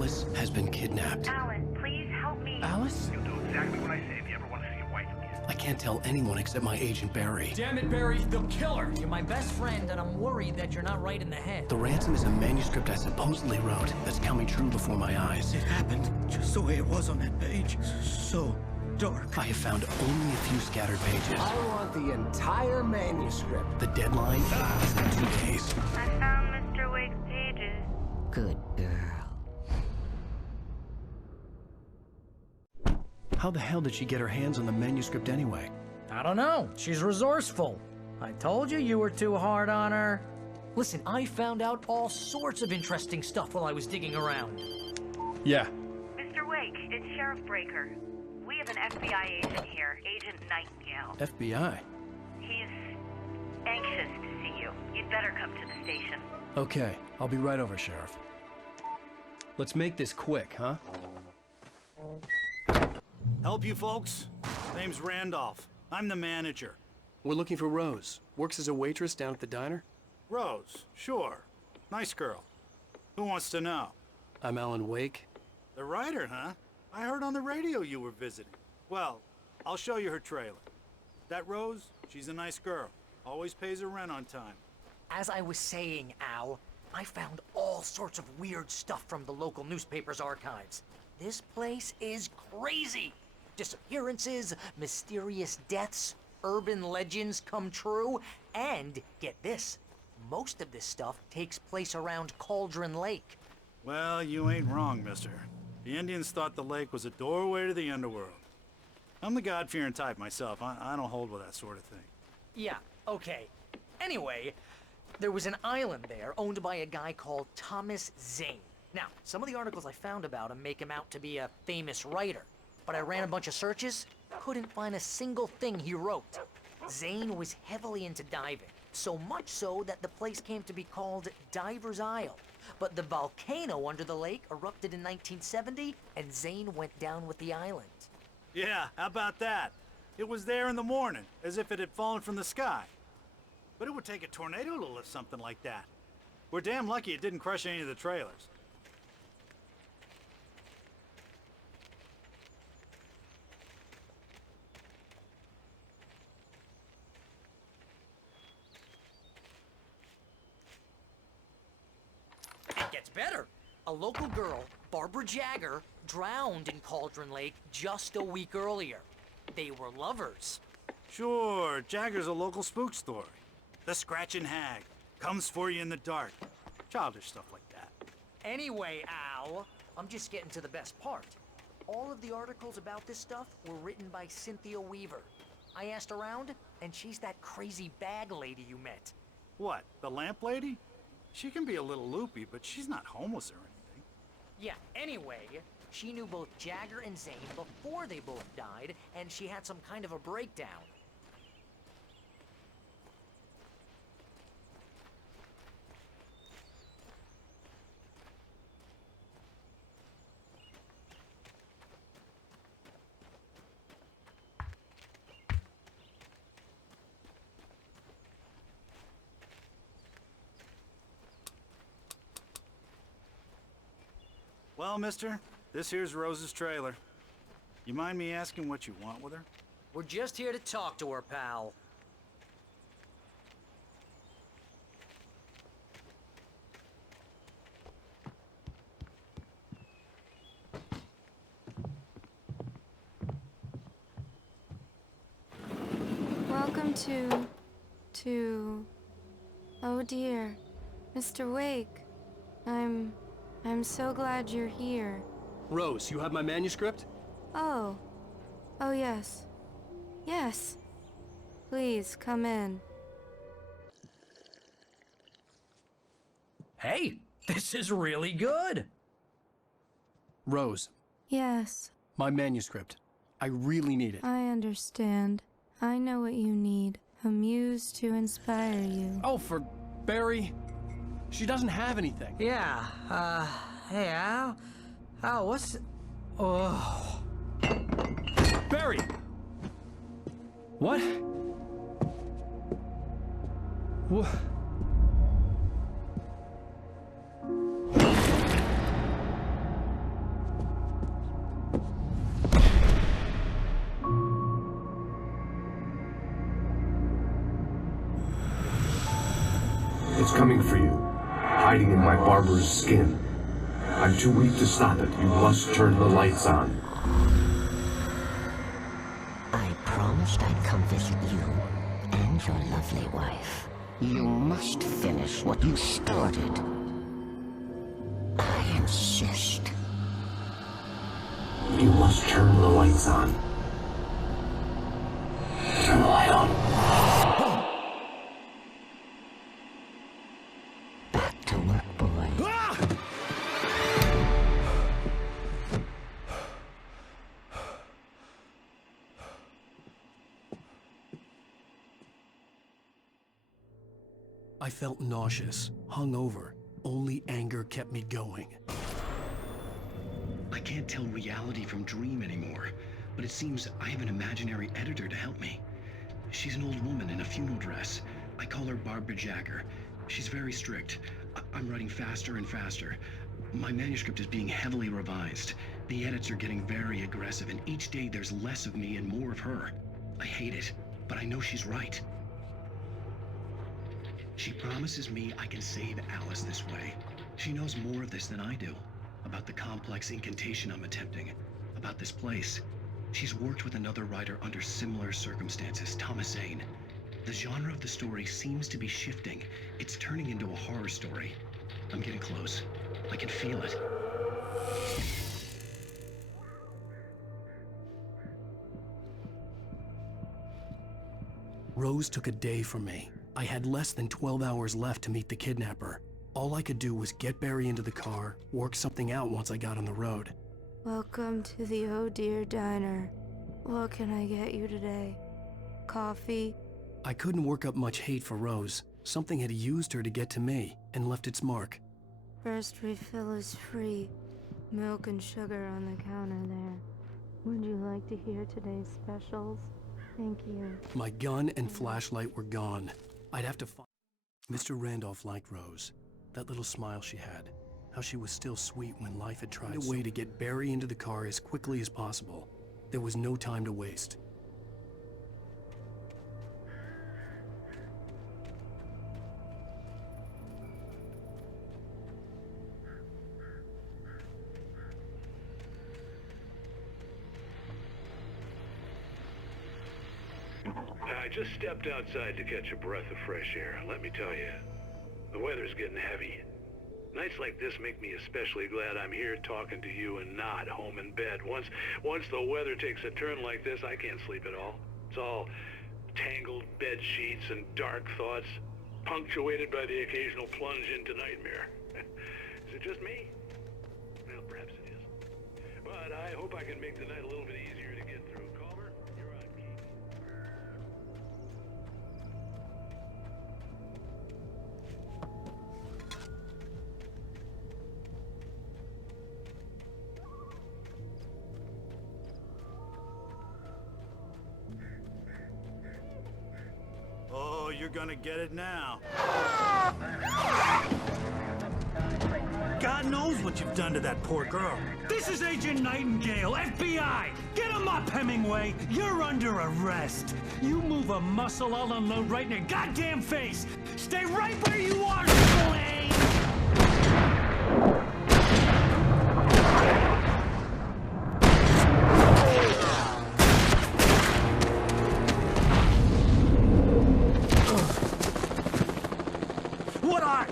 Alice has been kidnapped. Alan, please help me. Alice? You'll do exactly what I say if you ever want to see your wife again. I can't tell anyone except my agent Barry. Damn it, Barry, they'll kill her. You're my best friend, and I'm worried that you're not right in the head. The ransom is a manuscript I supposedly wrote that's coming true before my eyes. It happened just the way it was on that page. So dark. I have found only a few scattered pages. I want the entire manuscript. The deadline is in 2 days. I found Mr. Wake's pages. Good girl. How the hell did she get her hands on the manuscript anyway? I don't know. She's resourceful. I told you were too hard on her. Listen, I found out all sorts of interesting stuff while I was digging around. Yeah. Mr. Wake, it's Sheriff Breaker. We have an FBI agent here, Agent Nightingale. FBI? He's anxious to see you. You'd better come to the station. Okay, I'll be right over, Sheriff. Let's make this quick, huh? Help you folks? Name's Randolph. I'm the manager. We're looking for Rose. Works as a waitress down at the diner. Rose, sure. Nice girl. Who wants to know? I'm Alan Wake. The writer, huh? I heard on the radio you were visiting. Well, I'll show you her trailer. That Rose, she's a nice girl. Always pays her rent on time. As I was saying, Al, I found all sorts of weird stuff from the local newspaper's archives. This place is crazy. Disappearances, mysterious deaths, urban legends come true, and get this, most of this stuff takes place around Cauldron Lake. Well, you ain't wrong, mister. The Indians thought the lake was a doorway to the underworld. I'm the God-fearing type myself. I don't hold with that sort of thing. Yeah, okay. Anyway, there was an island there owned by a guy called Thomas Zane. Now, some of the articles I found about him make him out to be a famous writer, but I ran a bunch of searches, couldn't find a single thing he wrote. Zane was heavily into diving, so much so that the place came to be called Diver's Isle. But the volcano under the lake erupted in 1970, and Zane went down with the island. Yeah, how about that? It was there in the morning, as if it had fallen from the sky. But it would take a tornado to lift something like that. We're damn lucky it didn't crush any of the trailers. It gets better. A local girl, Barbara Jagger, drowned in Cauldron Lake just a week earlier. They were lovers. Sure, Jagger's a local spook story. The Scratching Hag comes for you in the dark. Childish stuff like that. Anyway, Al, I'm just getting to the best part. All of the articles about this stuff were written by Cynthia Weaver. I asked around, and she's that crazy bag lady you met. What, the lamp lady? She can be a little loopy, but she's not homeless or anything. Yeah, anyway, she knew both Jagger and Zane before they both died, and she had some kind of a breakdown. Well, mister, this here's Rose's trailer. You mind me asking what you want with her? We're just here to talk to her, pal. Welcome to... Oh dear, Mr. Wake. I'm so glad you're here. Rose, you have my manuscript? Oh. Oh yes. Yes. Please, come in. Hey, this is really good. Rose, Yes, my manuscript. I really need it. I understand. I know what you need. A muse to inspire you. Oh, for Barry. She doesn't have anything. Yeah, hey, Al? Al, what's... Oh... Barry! What? What? It's coming for you, hiding in my barber's skin. I'm too weak to stop it. You must turn the lights on. I promised I'd come visit you and your lovely wife. You must finish what you started. I insist. You must turn the lights on. Turn the light on. Back to work, boy. I felt nauseous, hungover. Only anger kept me going. I can't tell reality from dream anymore, but it seems I have an imaginary editor to help me. She's an old woman in a funeral dress. I call her Barbara Jagger. She's very strict. I'm writing faster and faster. My manuscript is being heavily revised. The edits are getting very aggressive, and each day there's less of me and more of her. I hate it, but I know she's right. She promises me I can save Alice this way. She knows more of this than I do. About the complex incantation I'm attempting. About this place. She's worked with another writer under similar circumstances, Thomas Zane. The genre of the story seems to be shifting. It's turning into a horror story. I'm getting close. I can feel it. Rose took a day from me. I had less than 12 hours left to meet the kidnapper. All I could do was get Barry into the car, work something out once I got on the road. Welcome to the Oh Dear Diner. What can I get you today? Coffee? I couldn't work up much hate for Rose. Something had used her to get to me and left its mark. First refill is free. Milk and sugar on the counter there. Would you like to hear today's specials? Thank you. My gun and flashlight were gone. I'd have to find... Mr. Randolph liked Rose. That little smile she had. How she was still sweet when life had tried a way to get Barry into the car as quickly as possible. There was no time to waste. I just stepped outside to catch a breath of fresh air. Let me tell you, the weather's getting heavy. Nights like this make me especially glad I'm here talking to you and not home in bed. Once the weather takes a turn like this, I can't sleep at all. It's all tangled bed sheets and dark thoughts, punctuated by the occasional plunge into nightmare. Is it just me? Well, perhaps it is. But I hope I can make the night a little bit easier to get through. Calmer, you're on key. Oh, you're gonna get it now. God knows what you've done to that poor girl. This is Agent Nightingale, FBI! Get him up, Hemingway! You're under arrest! You move a muscle, I'll unload right in your goddamn face! Stay right where you are, Slade! What are?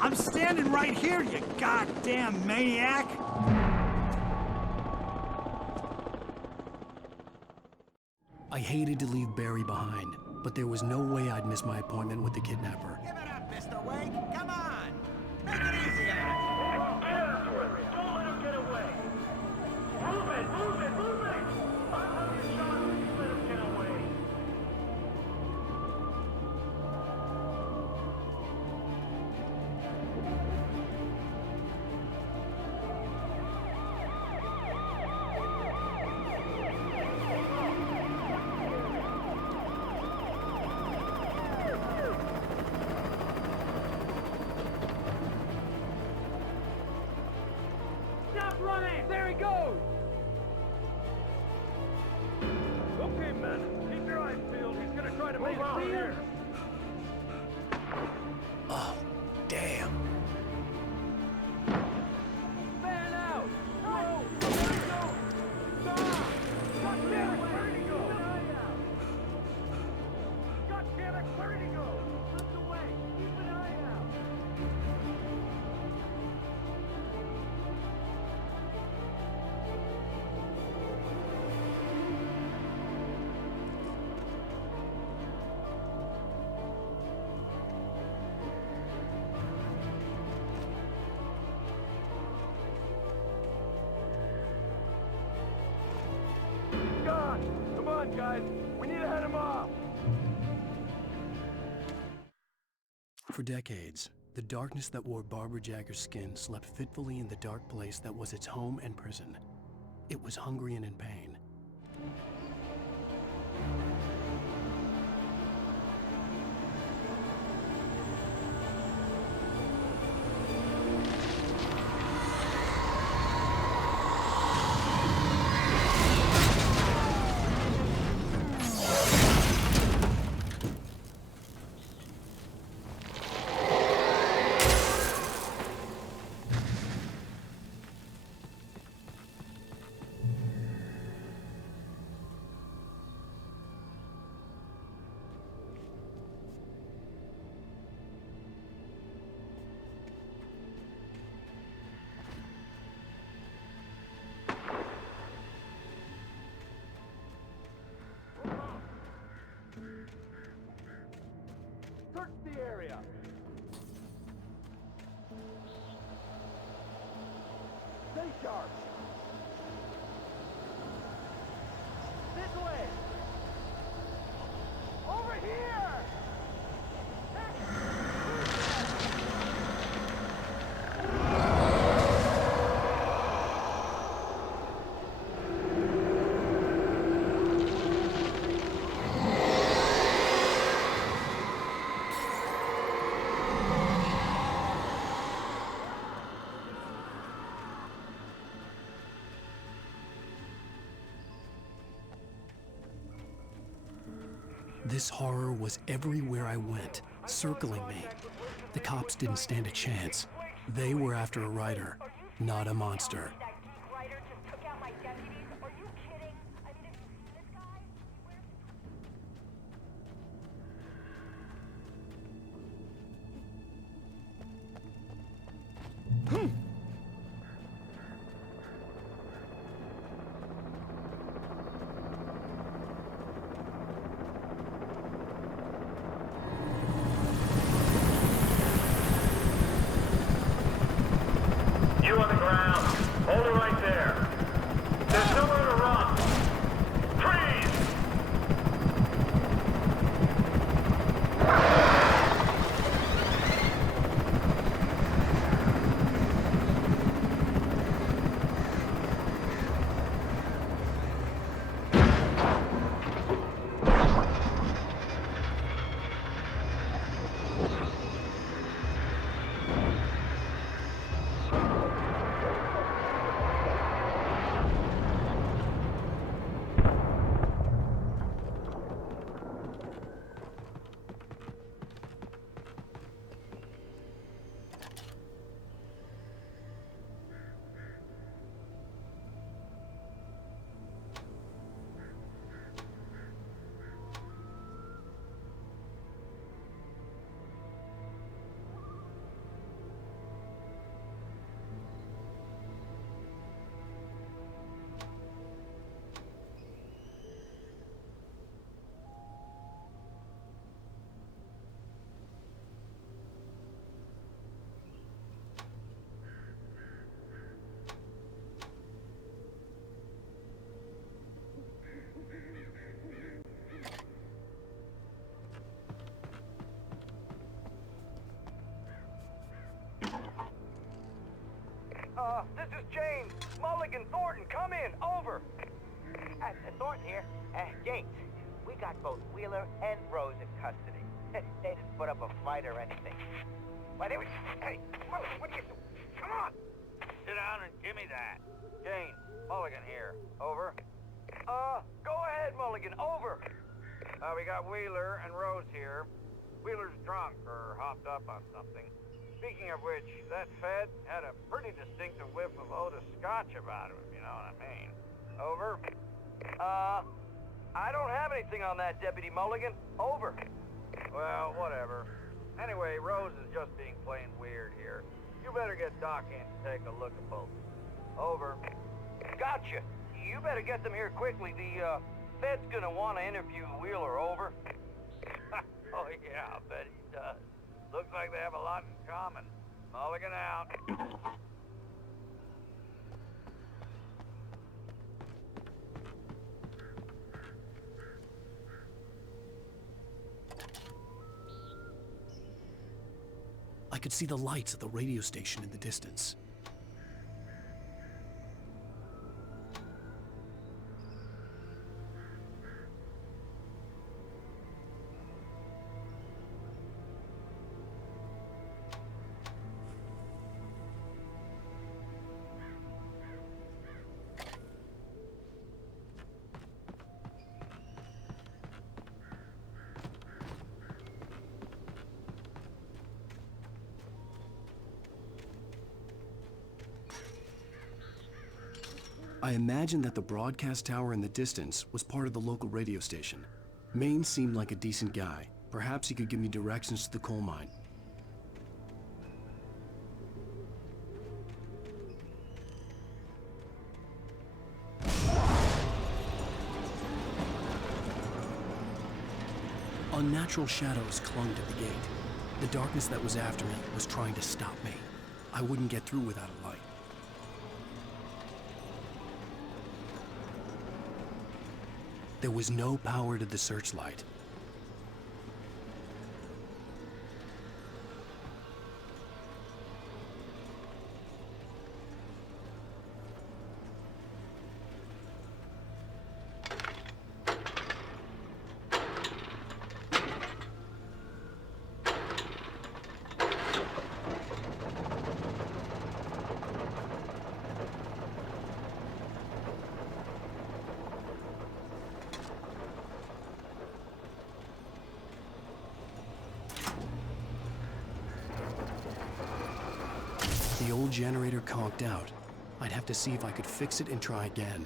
I'm standing right here, you goddamn maniac! I hated to leave Barry behind, but there was no way I'd miss my appointment with the kidnapper. Give it up, Mr. Wake. Come on. Make it easy on him. Don't let him get away. Move it, move it, move it. I'll have you shot if you let him get away. Stop running! There he goes! Okay, men. Keep your eyes peeled. He's gonna try to make it here. Oh, on, guys. We need to head him off. For decades, the darkness that wore Barbara Jagger's skin slept fitfully in the dark place that was its home and prison. It was hungry and in pain. Search the area. Stay sharp. This way. Over here. This horror was everywhere I went, circling me. The cops didn't stand a chance. They were after a writer, not a monster. You on the ground. Hold it right there. There's nowhere to run. Freeze! This is James. Mulligan, Thornton, come in. Over. Thornton here. James, we got both Wheeler and Rose in custody. They didn't put up a fight or anything. Why, they were... Hey, Mulligan, what are you doing? Come on! Sit down and give me that. James, Mulligan here. Over. Go ahead, Mulligan. Over. We got Wheeler and Rose here. Wheeler's drunk or hopped up on something. Speaking of which, that Fed had a pretty distinctive whiff of Otis Scotch about him, if you know what I mean. Over. I don't have anything on that, Deputy Mulligan. Over. Well, whatever. Anyway, Rose is just being plain weird here. You better get Doc in to take a look at both. Over. Gotcha. You better get them here quickly. The, Fed's gonna want to interview Wheeler. Over. Oh, yeah, I bet he does. Looks like they have a lot in common. Mulligan out. could see the lights of the radio station in the distance. I imagined that the broadcast tower in the distance was part of the local radio station. Maine seemed like a decent guy. Perhaps he could give me directions to the coal mine. Unnatural shadows clung to the gate. The darkness that was after me was trying to stop me. I wouldn't get through without a light. There was no power to the searchlight. The old generator conked out. I'd have to see if I could fix it and try again.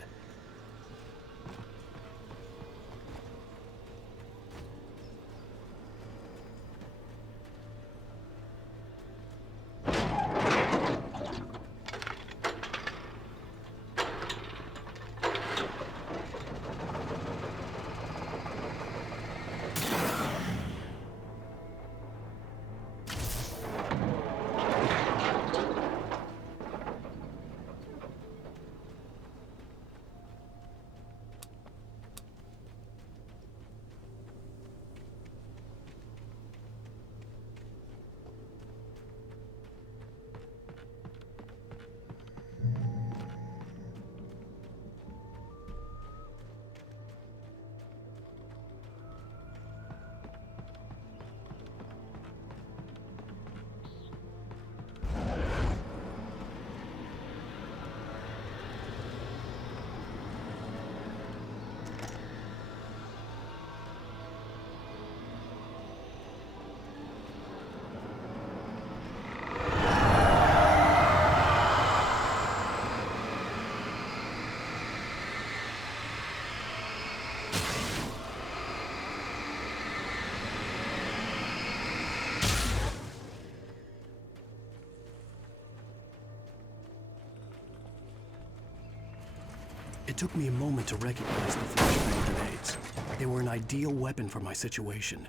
It took me a moment to recognize the flashbang grenades. They were an ideal weapon for my situation.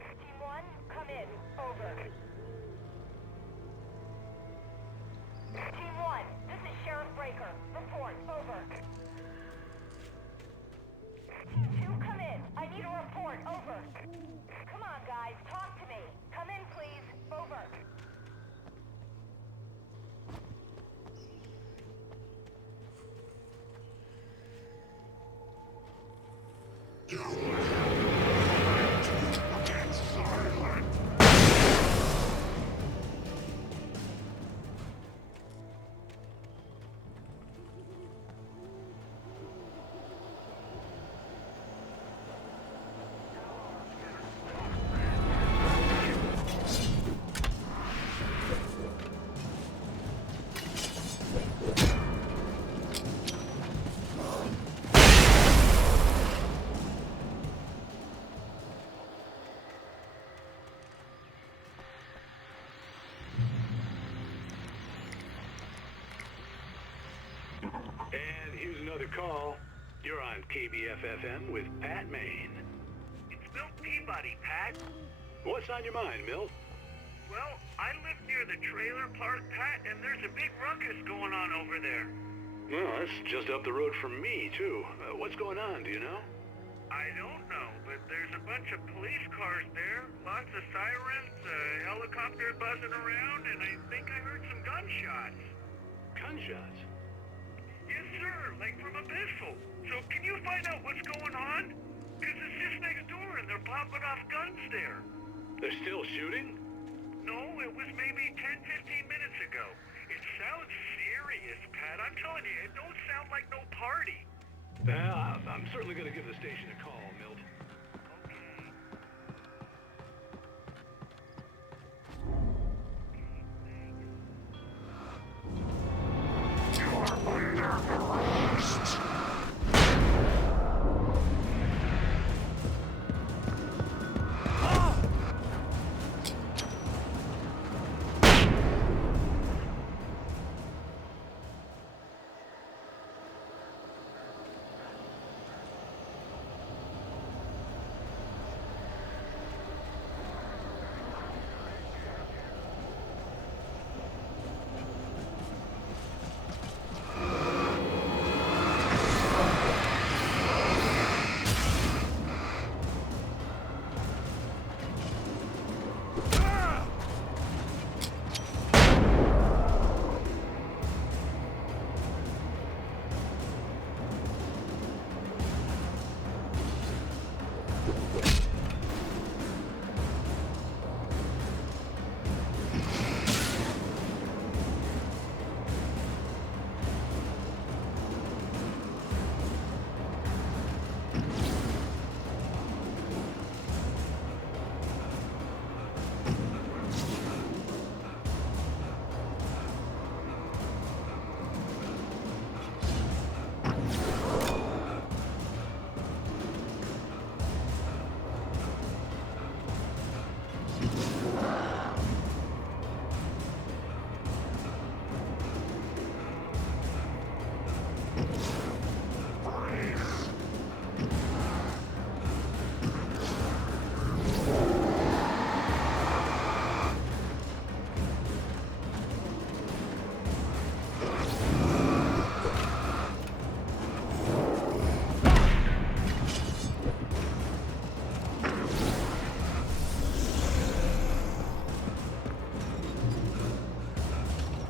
Team 1, come in. Over. Team 1, this is Sheriff Breaker. Report. Over. Team 2, come in. I need a report. Over. Come on, guys. Talk to me. Come in, please. Over. And here's another call. You're on KBFFM with Pat Maine. It's Milt Peabody, Pat. What's on your mind, Milt? Well, I live near the trailer park, Pat, and there's a big ruckus going on over there. Well, that's just up the road from me, too. What's going on, do you know? I don't know, but There's a bunch of police cars there, lots of sirens, a helicopter buzzing around, and I think I heard some gunshots. Gunshots? Yes, sir, like from a pistol. So can you find out what's going on? Because it's just next door and they're popping off guns there. They're still shooting? No, it was maybe 10-15 minutes ago. It sounds serious, Pat. I'm telling you, it don't sound like no party. I'm certainly going to give the station a call, Milt.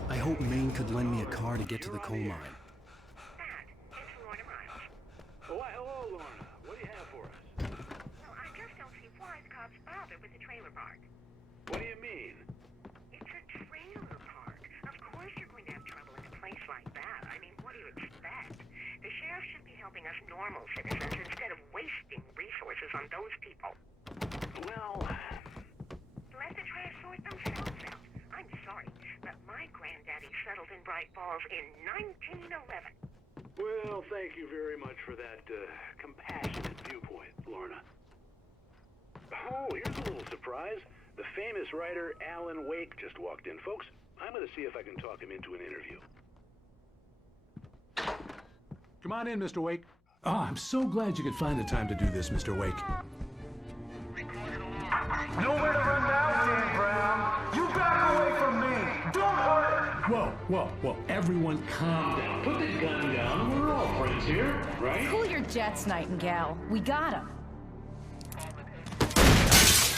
I hope Maine could lend me a car to get to the coal mine. Oh, hello, Lorna. What do you have for us? Well, I just don't see why the cops bother with the trailer park. What do you mean? It's a trailer park. Of course you're going to have trouble in a place like that. I mean, what do you expect? The sheriff should be helping us normal citizens instead of wasting resources on those people. Well... Let the trash sort themselves out. I'm sorry, but my granddaddy settled in Bright Falls in 1911. Well, thank you very much for that, compassionate viewpoint, Lorna. Oh, here's a little surprise. The famous writer Alan Wake just walked in. Folks, I'm gonna see if I can talk him into an interview. Come on in, Mr. Wake. Oh, I'm so glad you could find the time to do this, Mr. Wake. Nowhere to run now, Dan Brown. You back away from me. Don't hurt. Whoa. Everyone calm down. Put the gun down. We're all friends here, right? Cool your jets, Nightingale. We got him.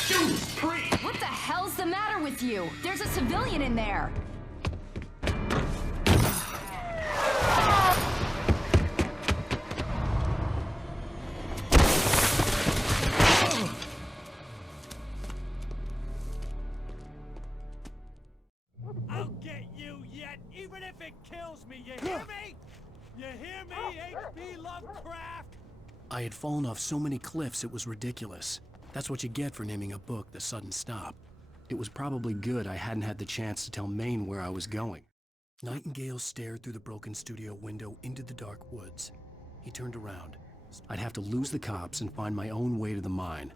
Shoot, priest! What the hell's the matter with you? There's a civilian in there. I'll get you yet, even if it kills me, you hear me? You hear me, H.P. Lovecraft? I had fallen off so many cliffs it was ridiculous. That's what you get for naming a book The Sudden Stop. It was probably good I hadn't had the chance to tell Maine where I was going. Nightingale stared through the broken studio window into the dark woods. He turned around. I'd have to lose the cops and find my own way to the mine.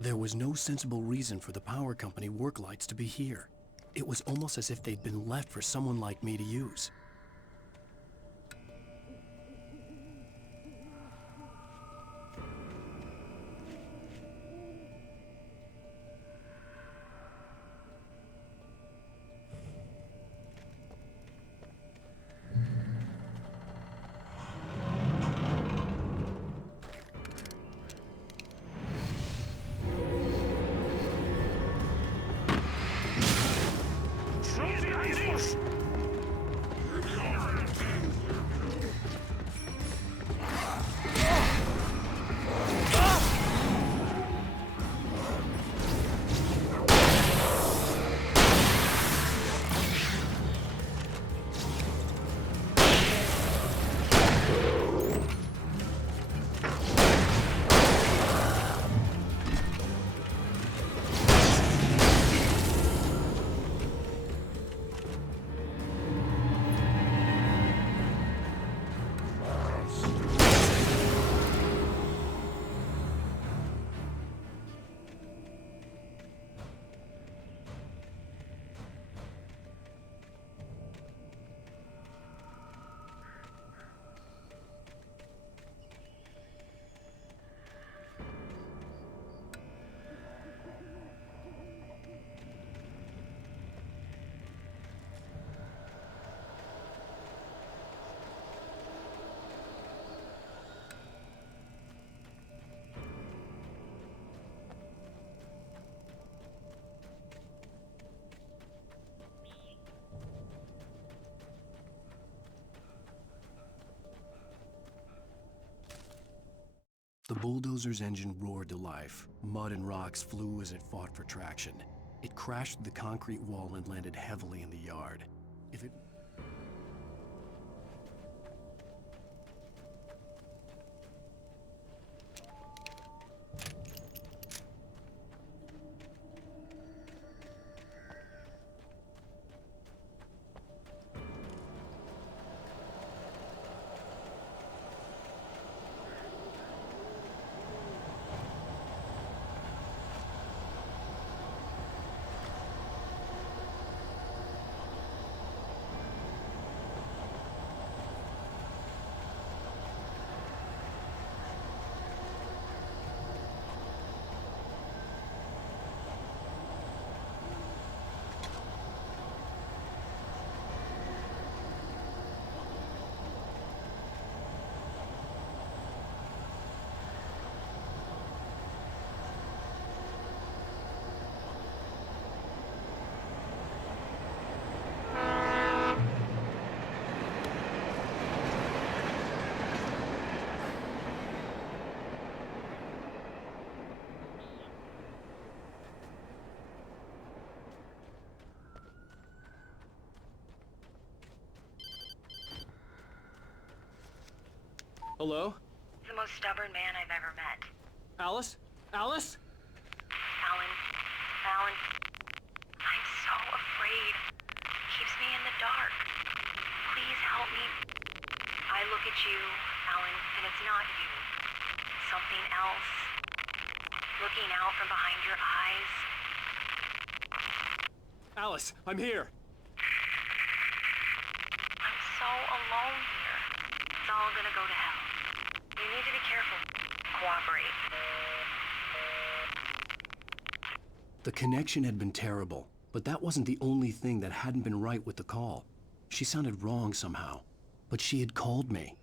There was no sensible reason for the power company work lights to be here. It was almost as if they'd been left for someone like me to use. The bulldozer's engine roared to life. Mud and rocks flew as it fought for traction. It crashed through the concrete wall and landed heavily in the yard. If it... Hello? The most stubborn man I've ever met. Alice? Alice? Alan. Alan. I'm so afraid. Keeps me in the dark. Please help me. I look at you, Alan, and it's not you. Something else. Looking out from behind your eyes. Alice, I'm here. I'm so alone here. It's all gonna go to hell. You need to be careful. Cooperate. The connection had been terrible, but that wasn't the only thing that hadn't been right with the call. She sounded wrong somehow, but she had called me.